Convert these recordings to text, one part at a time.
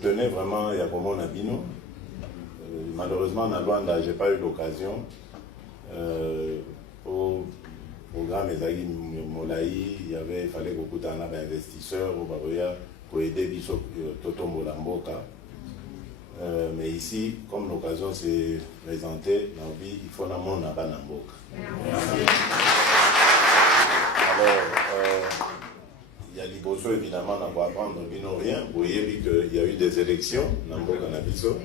Je tenais vraiment à Yakomo Nabino. Malheureusement, en Luanda, je n'ai pas eu l'occasion. Au programme Ezagi Molaï, il fallait beaucoup d'investisseurs au Baroya pour aider Biso Totombo Lamboka. Mais ici, comme l'occasion s'est présentée, il faut la monde à Banamboka. Alors, il y a Liboso, évidemment, on va apprendre rien. Vous voyez qu'il y a eu des élections, Namboka Nabiso.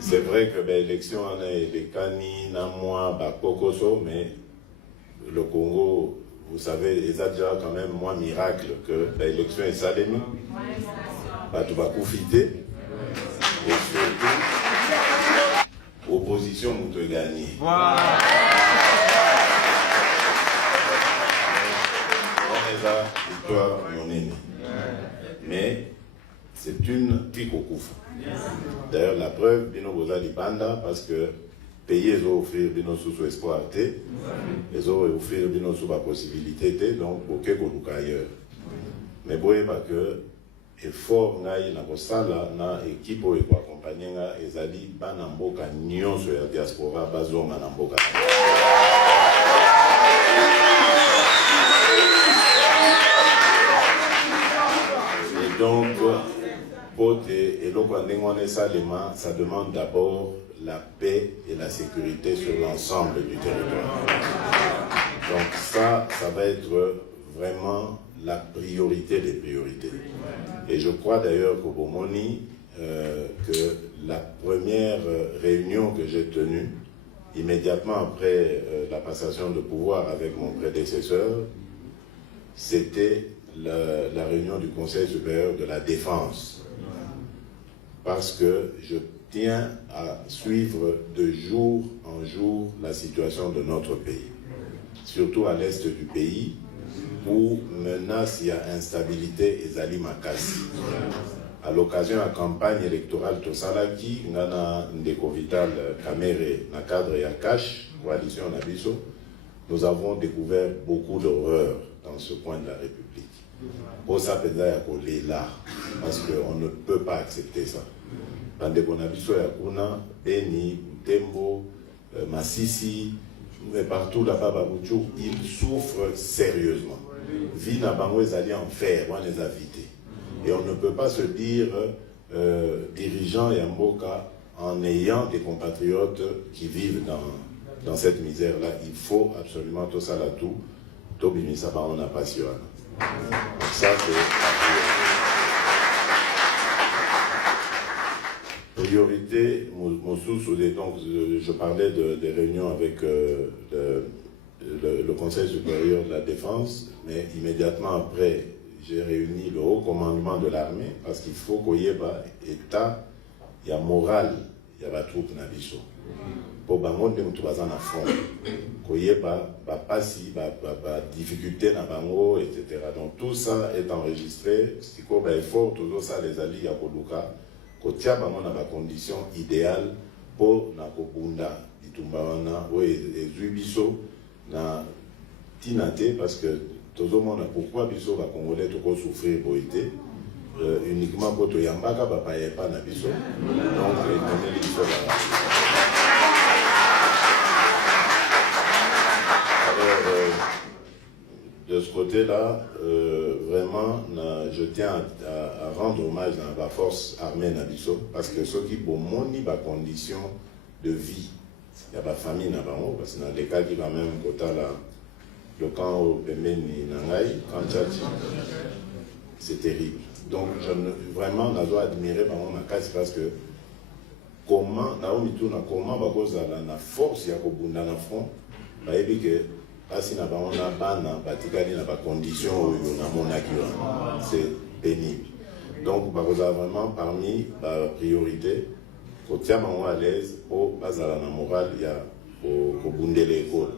C'est vrai que l'élection en est des Kani, Namwa, Bakokoso, mais le Congo, vous savez, il y a déjà quand même moins miracle que l'élection est salémie. Tu vas profiter. Et surtout, opposition, vous te gagnez. Victoire monnaie. Mais c'est une pique au coup. D'ailleurs, la preuve, Bino Boza di Banda, parce que payer, ils ont offert Bino sous espoir, ils ont offert Bino sous la possibilité, donc aucun qu'on ailleurs. Mais vous voyez pas que effort ngai na kosala na équipe ou accompagner ezali banamboka nyonso ya diaspora bazonga na mboka. Donc, ça demande d'abord la paix et la sécurité sur l'ensemble du territoire. Donc ça va être vraiment la priorité des priorités. Et je crois d'ailleurs qu'au Bomoni, que la première réunion que j'ai tenue, immédiatement après la passation de pouvoir avec mon prédécesseur, c'était la réunion du Conseil supérieur de la défense, parce que je tiens à suivre de jour en jour la situation de notre pays, surtout à l'est du pays, où menace, il y a instabilité et Zali Makasi. À l'occasion de la campagne électorale Tosalaki, Nana Ndeko Vital Kamere, na cadre Yakash, coalition Nabiso, nous avons découvert beaucoup d'horreurs dans ce coin de la République. Pour ça, là, parce qu'on ne peut pas accepter ça. Dans des Bonabiso, Yakuna, Beni, Tembo, Massissi, mais partout là-bas, Babouchou, ils souffrent sérieusement. Vie n'a pas allé en fer, on les a vités. Et on ne peut pas se dire dirigeant et Mboka en ayant des compatriotes qui vivent dans cette misère-là. Il faut absolument tout ça là tout. Tobi Misaba, on a passion. Ça, c'est la priorité. Donc, je parlais des réunions avec le Conseil supérieur de la défense, mais immédiatement après, j'ai réuni le haut commandement de l'armée, parce qu'il faut qu'il y ait un état, il y a morale, il y a la troupe Nabiso. Pour bango de mutu baza na front koyeba pasi difficulté na bango etc. Donc tout ça est enregistré siko ba effort toujours ça les alliés ya koluka kotia bango na ba condition idéale pour na kobunda bitumba wana o ezui biso na tinate, parce que toujours mona pourquoi biso ba congolais to ko souffrir boité uniquement pour to yambaka ba pa na biso, donc les biso de ce côté-là, vraiment, je tiens à rendre hommage à la force armée Nabiso, parce que ceux qui pour moni ba condition de vie, il y a la famille Nabango, parce que dans les cas qui va même côté là, le camp au Pemeni Nangai, quand Tchachi, c'est terrible. Donc vraiment, on doit admirer ma casse, parce que comment Naomi Touna, comment la force y a Kobunda na front, si on a pas conditions, c'est pénible. Donc, vraiment parmi les priorités, pour tient à l'aise, pour baser la morale, il y a pour bounder l'école.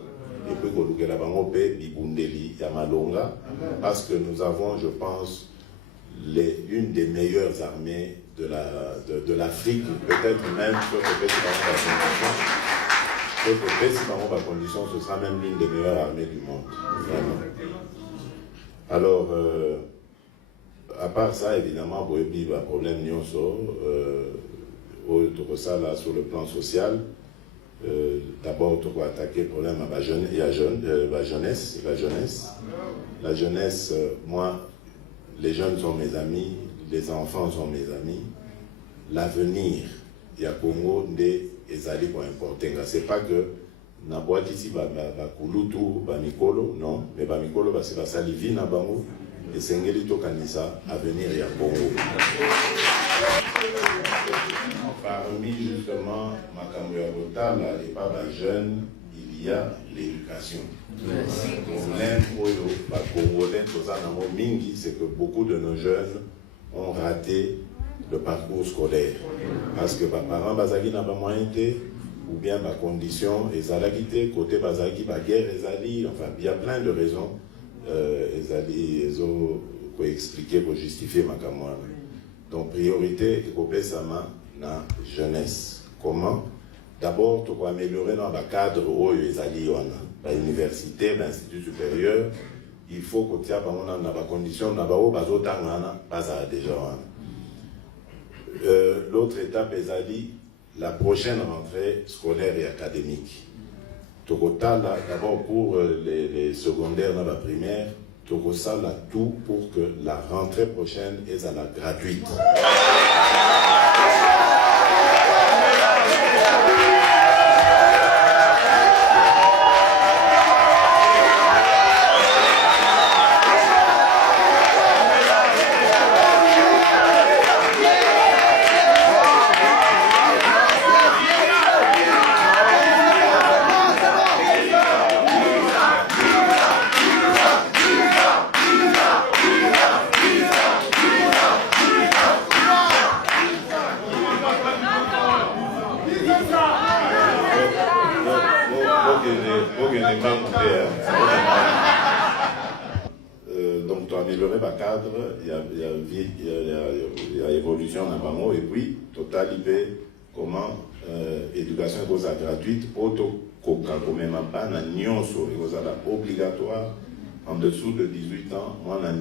Et puis, pour que la banque paie, il y a Malonga, parce que nous avons, je pense, une des meilleures armées de l'Afrique, peut-être même sur le pays de la condition, ce sera même l'une des meilleures armées du monde. Vraiment. Alors, à part ça, évidemment, il y a un problème là, sur le plan social. D'abord, on va attaquer le problème à la jeunesse. La jeunesse, moi, les jeunes sont mes amis, les enfants sont mes amis. L'avenir, il y a Congo, des ezali pour importer. C'est pas que na boîte ici, Kulutu, Mikolo, non, mais Mikolo, c'est la salivi na bango, et Sengeli Tokanisa, avenir, il y a Congo. Parmi justement Makamuyabota, et pas les jeunes, il y a l'éducation. Le problème congolais, c'est que beaucoup de nos jeunes ont raté le parcours scolaire. Parce que les parents n'ont pas moyen, ou bien les conditions, ils ont quitté, côté Bazaki, la guerre, enfin, il y a plein de raisons. Ils ont expliqué pour justifier ma camarade. Donc, priorité, c'est la jeunesse. Comment? D'abord, tu vas améliorer dans le cadre où ils ont l'université, l'institut supérieur. Il faut que tu aies des conditions, déjà. L'autre étape est la prochaine rentrée scolaire et académique. D'abord pour les secondaires dans la primaire, Togosa là tout pour que la rentrée prochaine est à la gratuite. Donc, tu as amélioré le cadre, il y a évolution dans le bango, et puis, total, comment éducation est gratuite, pour que même pas obligatoire, en dessous de 18 ans, moi, on a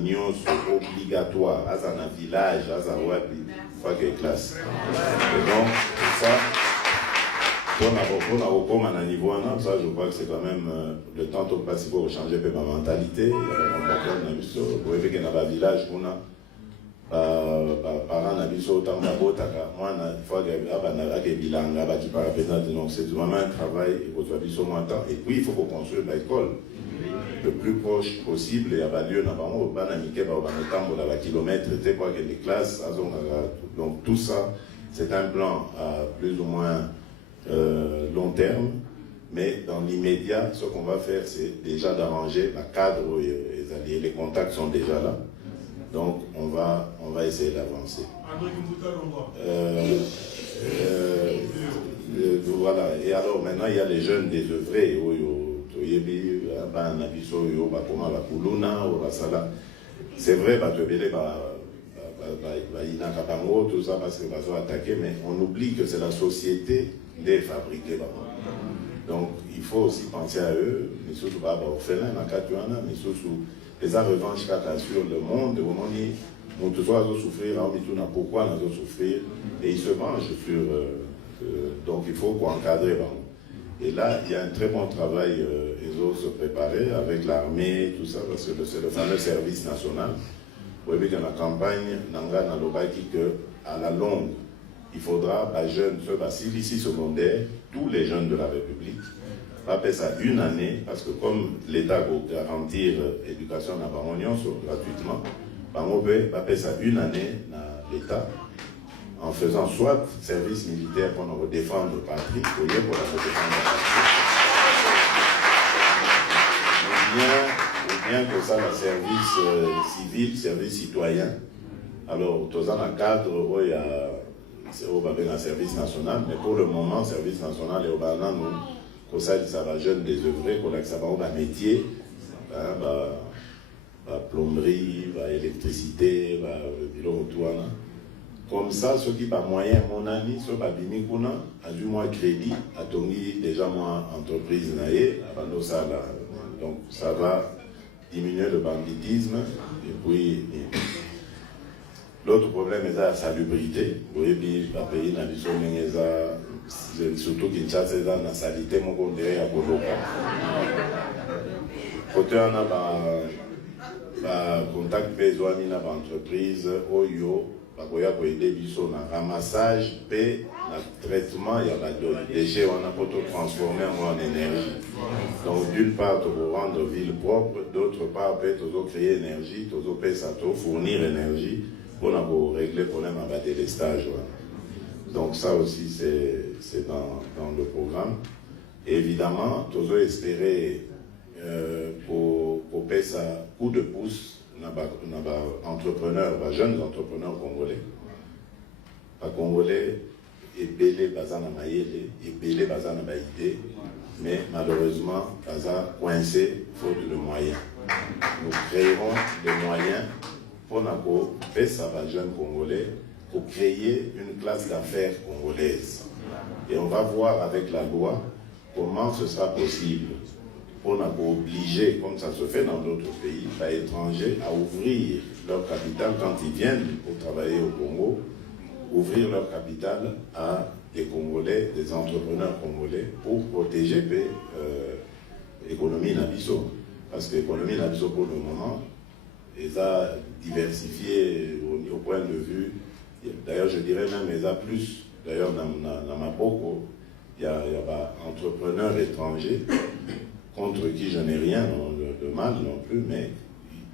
obligatoire, à un village, à un web, classe. Et donc, ça, pour un niveau 1, ça je crois que c'est quand même le temps de passer pour changer ma mentalité. Il y a un comportement, pour éviter qu'il y ait un village, parents n'habitent autant de moi, il faut qu'il y ait bilan, donc c'est vraiment un travail, et puis il faut qu'on construise l'école le plus proche possible, et il y a lieu dans kilomètres, les classes, donc tout ça, c'est un plan à plus ou moins long terme, mais dans l'immédiat, ce qu'on va faire, c'est déjà d'arranger le cadre où les contacts sont déjà là. Donc, on va essayer d'avancer. Voilà. Et alors, maintenant, il y a les jeunes désœuvrés. C'est vrai, tout ça parce que attaquer, mais on oublie que c'est la société des fabriqués. Donc il faut aussi penser à eux, mais surtout pas orphelins, mais surtout les revanches sur le monde, au moment où tout soit souffrir, pourquoi on doit souffrir, et ils se vengent sur. Donc il faut encadrer. Et là, il y a un très bon travail, ils ont se préparer avec l'armée, tout ça, parce que c'est le fameux service national. Vous voyez dans la campagne, à la longue, il faudra, jeunes, ici secondaire, tous les jeunes de la République, après ça une année, parce que comme l'État va garantir l'éducation à Bangonyon gratuitement, après ça une année dans l'État, en faisant soit service militaire pour nous défendre le patrie, pour la défendre la patrie, bien que ça, le service civil, service citoyen. Alors, tout ça dans le cadre où il y a un service national, mais pour le moment, le service national est au Banan, nous, ça va jeune désœuvré, ça va un métier, plomberie, électricité, tout. Comme ça, ceux qui n'ont pas moyen, mon ami, ceux qui n'ont pas du moins crédit, a déjà moins entreprise, donc ça va diminuer le banditisme, et puis L'autre problème est la salubrité. Oui, puis le pays n'a surtout Kinshasa est dans la salité, mon condé à Boloka. Côté on a contact besoin d'une entreprise Oyo, bakoya ko aider biso na ramassage et na traitement ya ba déchets on a pour transformer en énergie. Donc d'une part pour rendre ville propre, d'autre part peut-être créer énergie, pour fournir énergie pour régler le problème à la délestage. Donc ça aussi c'est dans le programme. Et évidemment, nous avons espéré pour faire ça coup de pouce entrepreneurs, jeunes entrepreneurs congolais. Les Congolais et belé bazana maïele et belé bazana baïdé, mais malheureusement baza coincé faute de moyens. Nous créerons des moyens pour faire ça aux jeunes Congolais pour créer une classe d'affaires congolaise. Et on va voir avec la loi comment ce sera possible pour obliger, comme ça se fait dans d'autres pays, les étrangers à ouvrir leur capital quand ils viennent pour travailler au Congo, ouvrir leur capital à des Congolais, des entrepreneurs congolais pour protéger l'économie Nabiso. Parce que l'économie Nabiso pour le moment, ils ont diversifié au point de vue. D'ailleurs, je dirais même, ils ont plus. D'ailleurs, dans ma boko, il y a des entrepreneurs étrangers contre qui je n'ai rien de mal non plus, mais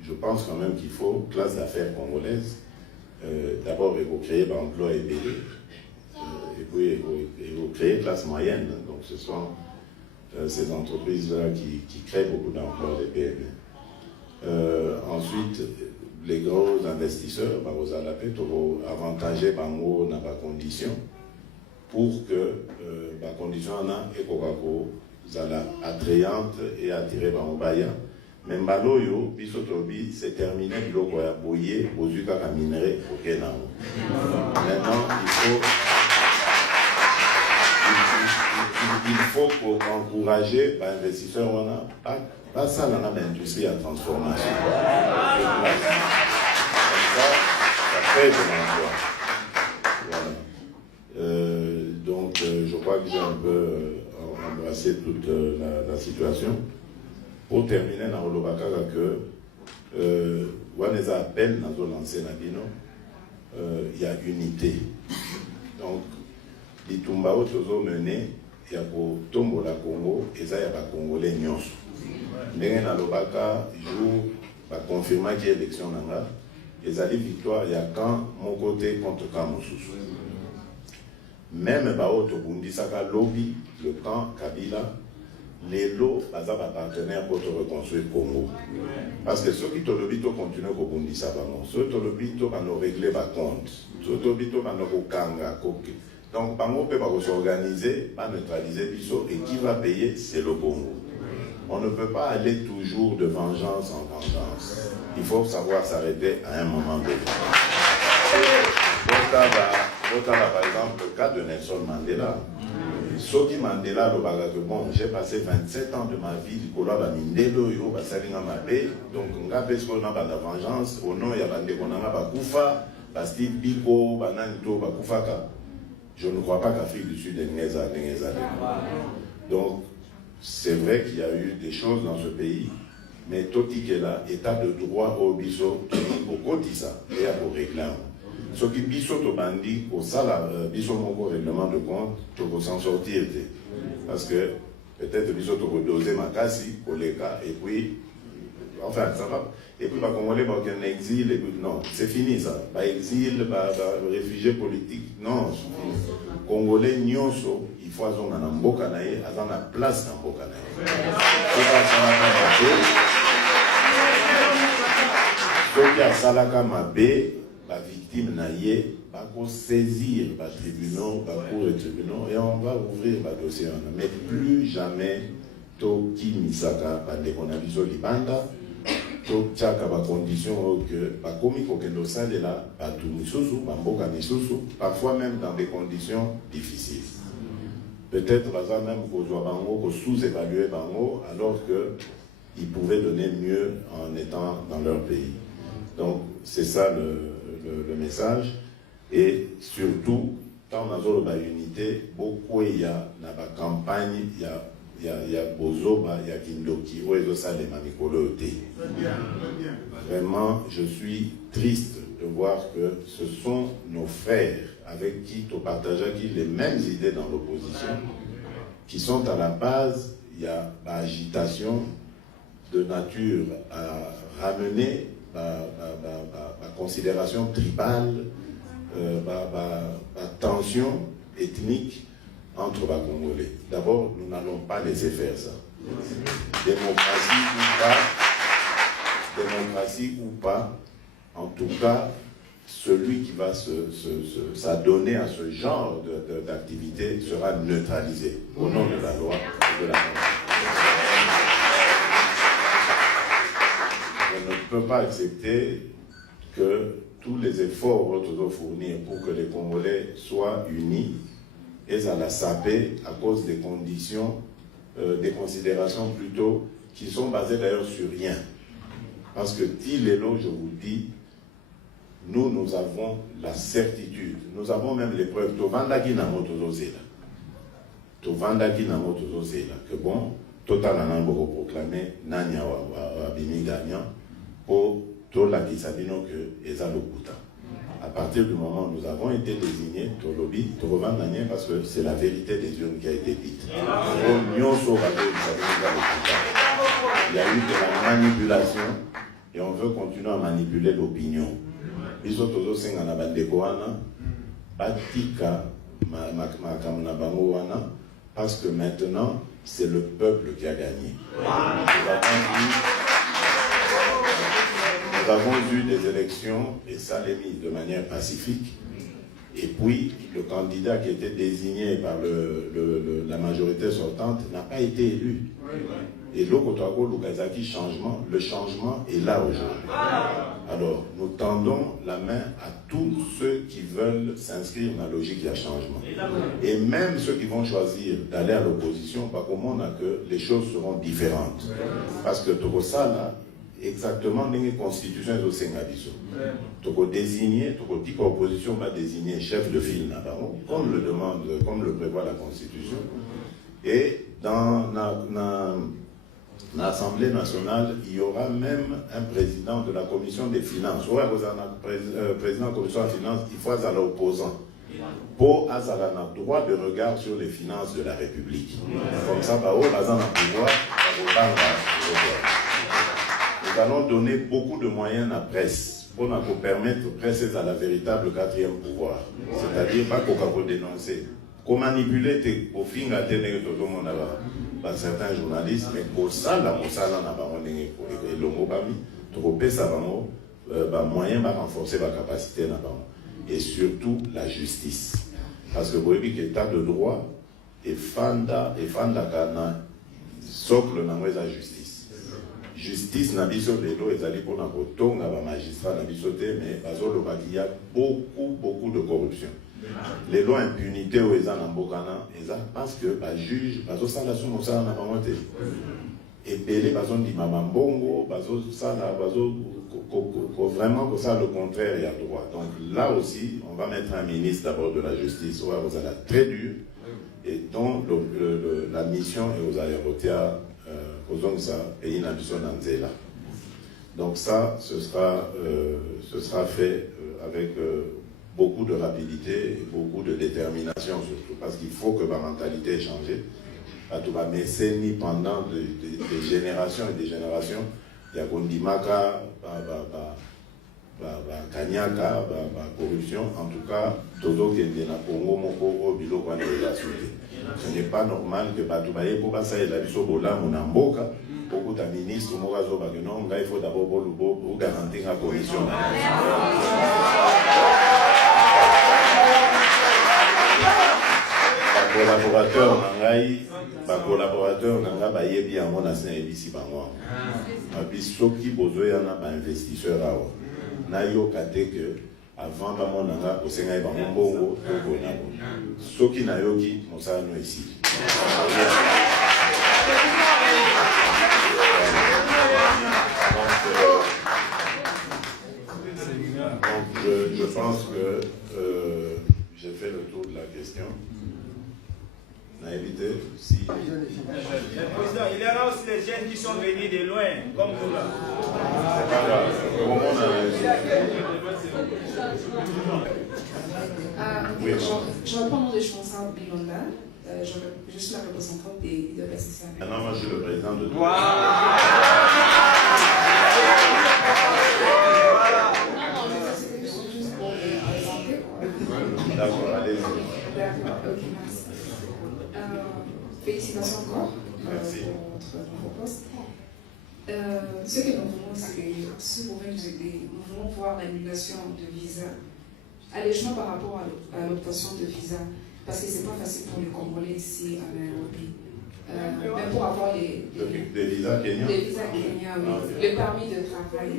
je pense quand même qu'il faut classe d'affaires congolaise. D'abord, il faut créer l'emploi et payer. Et puis, il faut créer classe moyenne. Donc, ce sont ces entreprises-là qui créent beaucoup d'emplois, les PME. Ensuite, les gros investisseurs, vous allez avantager dans la condition pour que la condition soit attrayante et attirer les baya. Mais Mbaloyo, Bisotobi, c'est terminé, il faut boyer, aux Uka minerai, au Kenan. Maintenant, il faut encourager les investisseurs, pas ça dans l'industrie à transformation. Ça crée de l'emploi. Voilà. Donc, je crois que j'ai un peu embrassé toute la situation. Pour terminer, dans le Bakara, que on les appelle dans le lancé Nabino, il y a unité. Donc, les Tumbao Tozo mené, il y a pour Tombo la Congo, et ça, il y a pas Congolais Nyons. Mais dans le Bakara, jour, va confirmer qu'il y a élection là. Et ça dit victoire, il y a quand mon côté contre quand mon sous. Même Bao Tobundi Saka lobby, le camp Kabila, les lots, bazar va partenaire pour te reconstruire le Congo. Parce que ceux qui te lobby, tu continues à Bundi Saka. Ceux qui te lobby, tu vas nous régler les comptes. Ceux qui te lobby, tu vas nous kanga. Donc, Bango peut s'organiser, pas neutraliser Bisso, et qui va payer, c'est le Congo. On ne peut pas aller toujours de vengeance en vengeance. Il faut savoir s'arrêter à un moment donné. Par exemple, le cas de Nelson Mandela. Soki Mandela, bon, j'ai passé 27 ans de ma vie, donc la vengeance, au nom, il y a Bakufa, Steve Biko, Bananito, Bakufaka. Je ne crois pas qu'Afrique du Sud est Néza. Donc, c'est vrai qu'il y a eu des choses dans ce pays, mais Toti qui est là, état de droit au biso, au Kotissa, et à vos réclames. Ce qui biso to bandi, au sala, biso mon règlement de compte, pour s'en sortir. Parce que peut-être biso to doser ma cassi, au cas, et puis, enfin, ça va. Et puis, Congolais, un exil, et puis, non, c'est fini ça. Exil, réfugié politique, non, Congolais, nyonso, il faut avoir un mboka naïe, avoir la place dans mboka naïe. Ceux qui a salaka mabé, la victime naïe, va saisir les tribunaux, la cour et tribunaux, et on va ouvrir le dossier. Mais plus jamais, Toki Misaka, Pandekonabiso Libanda, Tchaka ba condition que ba komi kokendo sale là ba tout misusu ba mboka misusu parfois même dans des conditions difficiles. Peut-être bazar même ko zo bango ko sous-évaluer bango alors que ils pouvaient donner mieux en étant dans leur pays. Donc c'est ça le message. Et surtout, quand on a l'unité, beaucoup il y a dans la campagne, il y a Bozoba, il y a Kindoki, où ils ont ça les manipulés. Vraiment, je suis triste de voir que ce sont nos frères avec qui tu partages les mêmes idées dans l'opposition, qui sont à la base, il y a l'agitation de nature à ramener la considération tribale, la tension ethnique entre les Congolais. D'abord, nous n'allons pas laisser faire ça. Démocratie ou pas, en tout cas, celui qui va s'adonner à ce genre d'activité sera neutralisé au nom de la loi et de la Constitution. Je ne peux pas accepter que tous les efforts vont fournir pour que les Congolais soient unis et à la saper à cause des conditions, des considérations plutôt qui sont basées d'ailleurs sur rien. Parce que Tilélo, je vous dis, nous avons la certitude, nous avons même les preuves. Tovandaki nango tozozela. Que bon, total anango proclamer Nanya wa bini gagnant pour tout la Kisabino que Eza Lokuta. À partir du moment où nous avons été désignés, Tolobi, Torovandanien, parce que c'est la vérité des urnes qui a été dite. Il y a eu de la manipulation et on veut continuer à manipuler l'opinion. Parce que maintenant, c'est le peuple qui a gagné. Nous avons eu des élections, et ça l'est mis de manière pacifique, et puis le candidat qui était désigné par la majorité sortante n'a pas été élu. Et l'Okotoako, Lukazaki, le changement est là aujourd'hui. Alors, nous tendons la main à tous ceux qui veulent s'inscrire dans la logique du changement. Et même ceux qui vont choisir d'aller à l'opposition, pas comme on a que les choses seront différentes. Parce que Tokosa, là, exactement, les constitutions sont au Sengabiso. Toko désigner, Toko dit qu'opposition va désigner chef de file, comme le demande, comme le prévoit la Constitution. Et dans l'Assemblée nationale, il y aura même un président de la commission des finances. Ouais, vous avez un président de la commission des finances, il faut à l'opposant. Pour avoir un droit de regard sur les finances de la République. Comme ça, pouvoir, nous allons donner beaucoup de moyens à la presse pour nous permettre de presser à la véritable quatrième pouvoir. C'est-à-dire pas qu'on dénoncer. Qu'on manipuler au fin à certains journalistes, mais pour ça, la moyen va renforcer la capacité et surtout la justice. Parce que vous voyez que l'état de droit est fanda kana socle dans la justice. Justice n'a pas de l'eau, et pour la magistrat n'a pas mais il y a beaucoup de corruption. Les lois impunité où ils en Bokana, parce que les juges, ça la somme ça n'a pas monté. Et Belé, dit Mamambongo, vraiment que ça le contraire, il y a droit. Donc là aussi, on va mettre un ministre d'abord de la justice, où vous allez très dur, et dont la mission est aux aéroports, aux ONGSA et Inabiso Nanzela. Donc ça, ce sera fait avec beaucoup de rapidité et beaucoup de détermination surtout, parce qu'il faut que ma mentalité ait changé. Mais pendant des générations et des générations, il y a Kondimaka, Kanyaka, corruption, en tout cas, Todo Kendena Congo, Moko, Obilo, ce n'est pas normal que Batoubaye, pour passer la Bisobola, Monamboka, beaucoup de ministres, Morazo Baguenon, il faut d'abord pour garantir la commission. Collaborateur nanga ba yebi yango na sina ebisi bango soki bozoya na ba investisseur awa na yo kate que avant ba monanga osenga ba mbongo to na soki na yoki mosala no ici. Donc je pense que j'ai fait le tour de la question. On a évité si... Le président, il y en a aussi des jeunes qui sont venus de loin, comme vous là. C'est pas grave. Comment on a... Je reprends mon responsable Bilonda. Je suis la représentante des PCCA. Maintenant, moi, je suis le président de tout. Non, c'était juste pour me présenter. D'accord, allez-y. D'accord, ok, merci. Félicitations encore Merci. pour votre nouveau poste. Ce que nous voulons, c'est que si vous pouvez nous aider, nous voulons voir l'annulation de visa, allègement par rapport à l'obtention de visa, parce que ce n'est pas facile pour les Congolais ici à Nairobi. Mais pour avoir les visas kenyans. Les visas kenyans, oui. Le permis de travail.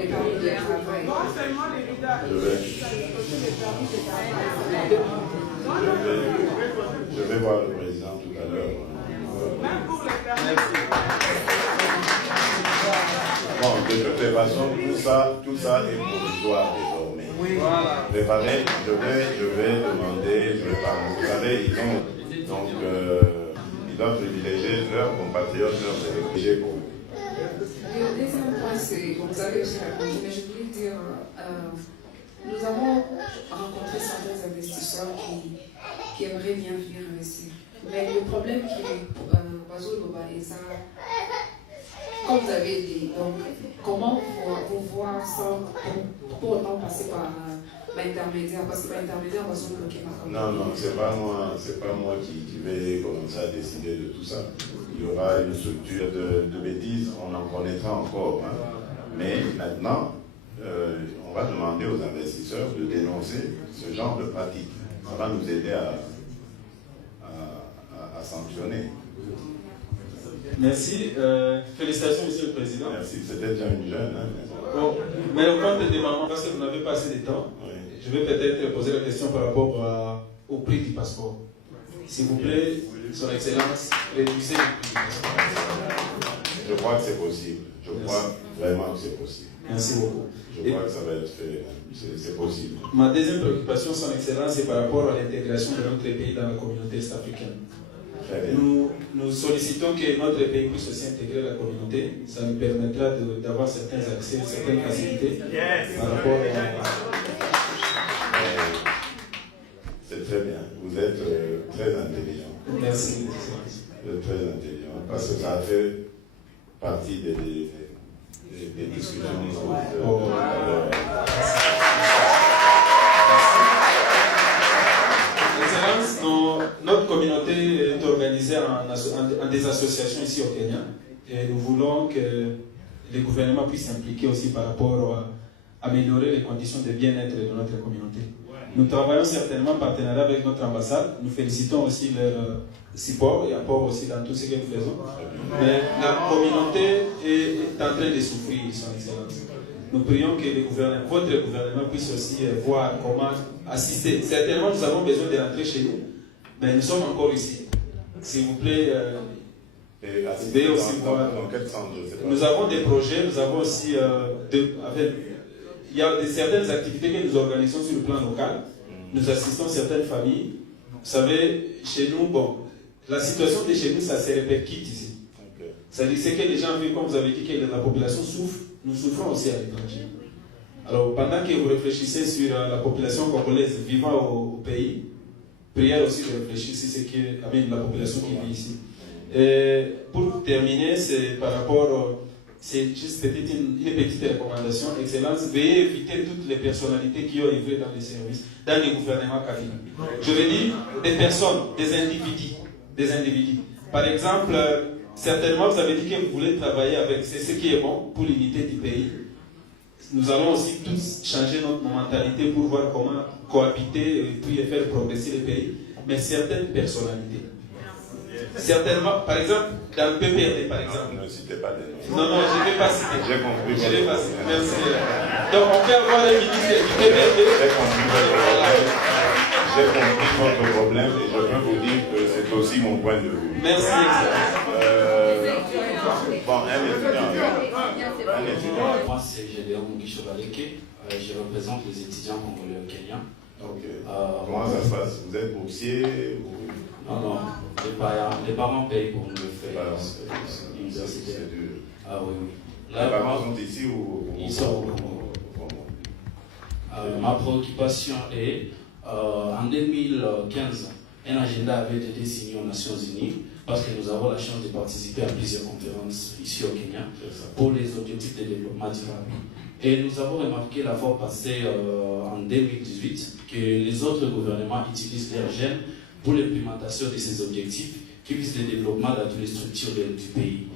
Le permis de travail. Non seulement les visas, Je vais voir le président tout à l'heure. même pour les permis. Bon, de toute façon, tout ça est provisoire désormais. Oui, voilà. Préparez, je vais demander, vous savez, ils doivent privilégier leurs compatriotes, leurs étrangers pour. Le deuxième point, c'est, vous avez aussi répondu, mais je voulais dire, nous avons rencontré certains investisseurs qui aimeraient bien venir investir. Mais le problème qui est, Bazoloba et ça, comme vous avez dit, donc, comment vous voir sans pour autant passer par l'intermédiaire, parce que l'intermédiaire va se bloquer ma Non, c'est pas moi qui vais commencer à décider de tout ça. Il y aura une structure de bêtises, on en connaîtra encore. Hein. Mais maintenant, on va demander aux investisseurs de dénoncer ce genre de pratique. Ça va nous aider à sanctionner. Merci. Félicitations, Monsieur le Président. Merci. C'était déjà une jeune. Hein, bon, mais au compte des mamans, parce que vous n'avez pas assez de temps, oui. Je vais peut-être poser la question par rapport au prix du passeport. S'il vous plaît, Son Excellence, réduisez le prix du passeport. Je crois que c'est possible. Je crois vraiment que c'est possible. Merci beaucoup. Je crois que ça va être fait. C'est possible. Ma deuxième préoccupation, Son Excellence, c'est par rapport à l'intégration de notre pays dans la communauté est-africaine. Nous sollicitons que notre pays puisse aussi intégrer la communauté. Ça nous permettra d'avoir certains accès, certaines facilités par rapport à... C'est très bien. Vous êtes très intelligent. Merci. Vous êtes très intelligent. Parce que ça a fait partie des discussions. Excellence, notre communauté est organisée en des associations ici au Kenya. Et nous voulons que les gouvernements puissent s'impliquer aussi par rapport à améliorer les conditions de bien-être de notre communauté. Nous travaillons certainement en partenariat avec notre ambassade. Nous félicitons aussi leur support et apport aussi dans tout ce que nous faisons. Mais la communauté est en train de souffrir, Son Excellence. Nous prions que votre gouvernement puisse aussi voir comment assister. Certainement, nous avons besoin de rentrer chez nous, mais nous sommes encore ici. S'il vous plaît, veuillez aussi voir. Nous avons des projets, nous avons aussi il y a certaines activités que nous organisons sur le plan local. Nous assistons certaines familles. Vous savez, chez nous, bon, la situation de chez nous, ça se répercute ici. C'est-à-dire que les gens vivent, comme vous avez dit, que la population souffre, nous souffrons aussi à l'étranger. Alors, pendant que vous réfléchissez sur la population congolaise vivant au pays, prière aussi de réfléchir sur ce qui amène la population qui vit ici. Et pour terminer, c'est par rapport... C'est juste une petite recommandation. Excellence, veuillez éviter toutes les personnalités qui ont œuvré dans les services, dans les gouvernements Kabila. Je veux dire des personnes, des individus. Par exemple, certainement vous avez dit que vous voulez travailler avec, c'est ce qui est bon pour l'unité du pays. Nous allons aussi tous changer notre mentalité pour voir comment cohabiter et puis faire progresser le pays. Mais certaines personnalités. Certainement, par exemple, dans le PPRD, par exemple. Ne citez pas des noms. Non, je ne vais pas citer. J'ai compris. Je ne vais pas citer. Merci. Donc, on peut avoir les ministres du PPRD. J'ai compris. j'ai compris votre problème et je peux vous dire que c'est aussi mon point de vue. Merci. Bon, un étudiant. Moi, c'est Gédéon Guichobaleke. Je représente les étudiants congolais au Kenya. Ok. Comment ça se passe? Vous êtes boursier ou... Non, non. Les parents payent pour nous faire l'université. C'est dur. Ah oui, oui. Les parents sont ici ou... Ils sont au Congo. Ma préoccupation est, en 2015, un agenda avait été signé aux Nations Unies parce que nous avons la chance de participer à plusieurs conférences ici au Kenya pour les objectifs de développement durable. Et nous avons remarqué la fois passée, en 2018, que les autres gouvernements utilisent leurs jeunes pour l'implémentation de ces objectifs qui visent le développement dans toutes les structures du pays.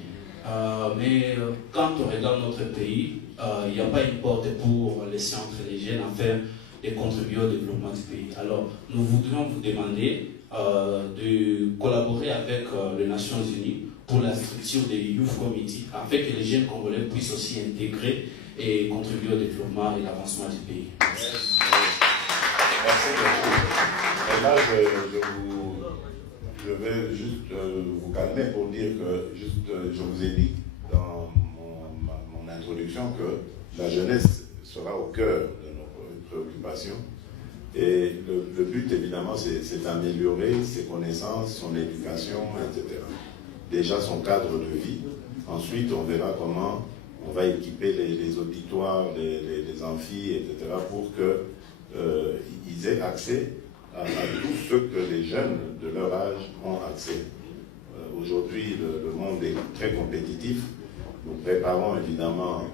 Mais quand on regarde notre pays, il n'y a pas une porte pour laisser entrer les jeunes afin de contribuer au développement du pays. Alors, nous voudrions vous demander de collaborer avec les Nations Unies pour la structure des Youth Committee afin que les jeunes Congolais puissent aussi intégrer et contribuer au développement et l'avancement du pays. Merci beaucoup. Et là, je vais juste vous calmer pour dire que, je vous ai dit dans mon introduction que la jeunesse sera au cœur de nos préoccupations. Et le but, évidemment, c'est d'améliorer ses connaissances, son éducation, etc. Déjà son cadre de vie. Ensuite, on verra comment on va équiper les auditoires, les amphis, etc. pour qu'ils aient accès à tout ce que les jeunes de leur âge ont accès. Aujourd'hui, le monde est très compétitif. Nous préparons évidemment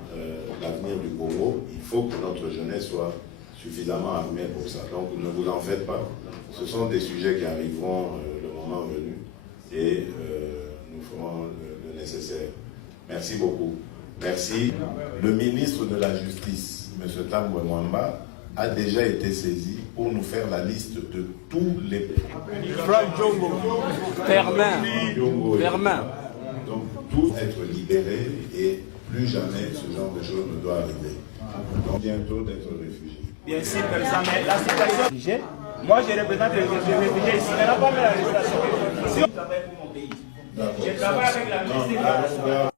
l'avenir du Congo. Il faut que notre jeunesse soit suffisamment armée pour ça. Donc ne vous en faites pas. Ce sont des sujets qui arriveront le moment venu et nous ferons le nécessaire. Merci beaucoup. Merci. Le ministre de la Justice, M. Tambwe Mwamba, a déjà été saisi pour nous faire la liste de tous les... Franck Diongo, Fermin. Donc, tout être libéré et plus jamais ce genre de choses ne doit arriver. Donc, bientôt d'être réfugié. Bien sûr, mais la situation... Moi, je représente les réfugiés ici. Il n'y a pas de l'arrestation. Si on travaille pour mon pays, je travaille avec la ministre.